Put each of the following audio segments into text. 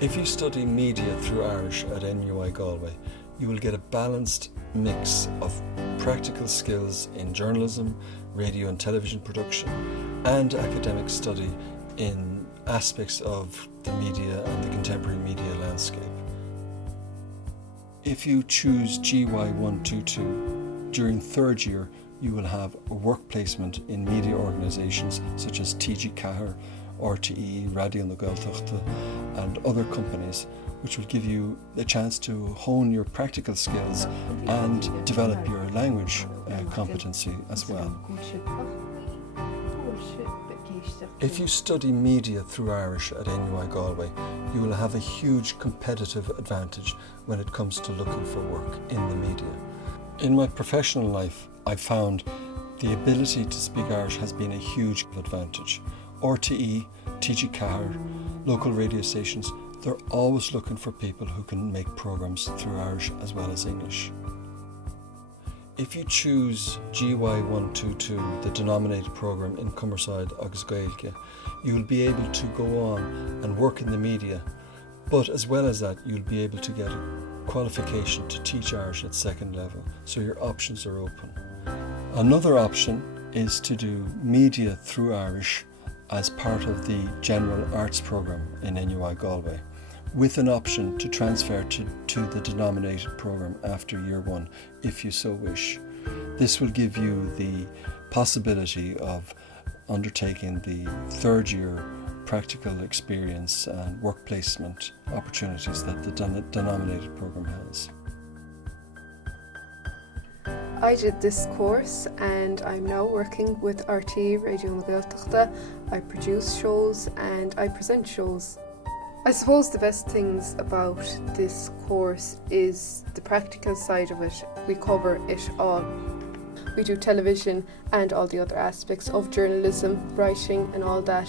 If you study media through Irish at NUI Galway, you will get a balanced mix of practical skills in journalism, radio and television production, and academic study in aspects of the media and the contemporary media landscape. If you choose GY122, during third year you will have a work placement in media organisations such as TG Cahir, RTE, Radio na Gaeltacht and other companies, which will give you a chance to hone your practical skills and develop your language competency as well. If you study media through Irish at NUI Galway, you will have a huge competitive advantage when it comes to looking for work in the media. In my professional life, I found the ability to speak Irish has been a huge advantage. RTE, TG Cahir, local radio stations, they're always looking for people who can make programmes through Irish as well as English. If you choose GY122, the denominated programme in Cumarsáide agus Gaeilge, you will be able to go on and work in the media, but as well as that, you'll be able to get a qualification to teach Irish at second level, so your options are open. Another option is to do media through Irish as part of the General Arts programme in NUI Galway, with an option to transfer to the denominated programme after year one, if you so wish. This will give you the possibility of undertaking the third year practical experience and work placement opportunities that the denominated programme has. I did this course and I'm now working with RTE, Radio na Gaeltacht. I produce shows and I present shows. I suppose the best things about this course is the practical side of it. We cover it all. We do television and all the other aspects of journalism, writing and all that.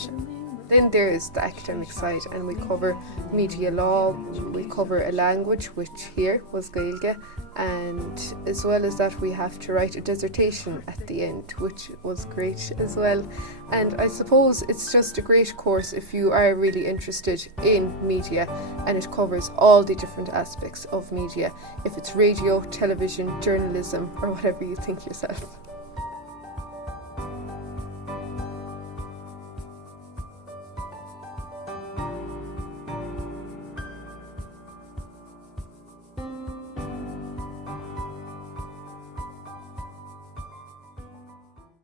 Then there is the academic side, and we cover media law, we cover a language, which here was Gaeilge, and as well as that we have to write a dissertation at the end, which was great as well. And I suppose it's just a great course if you are really interested in media, and it covers all the different aspects of media, if it's radio, television, journalism or whatever you think yourself.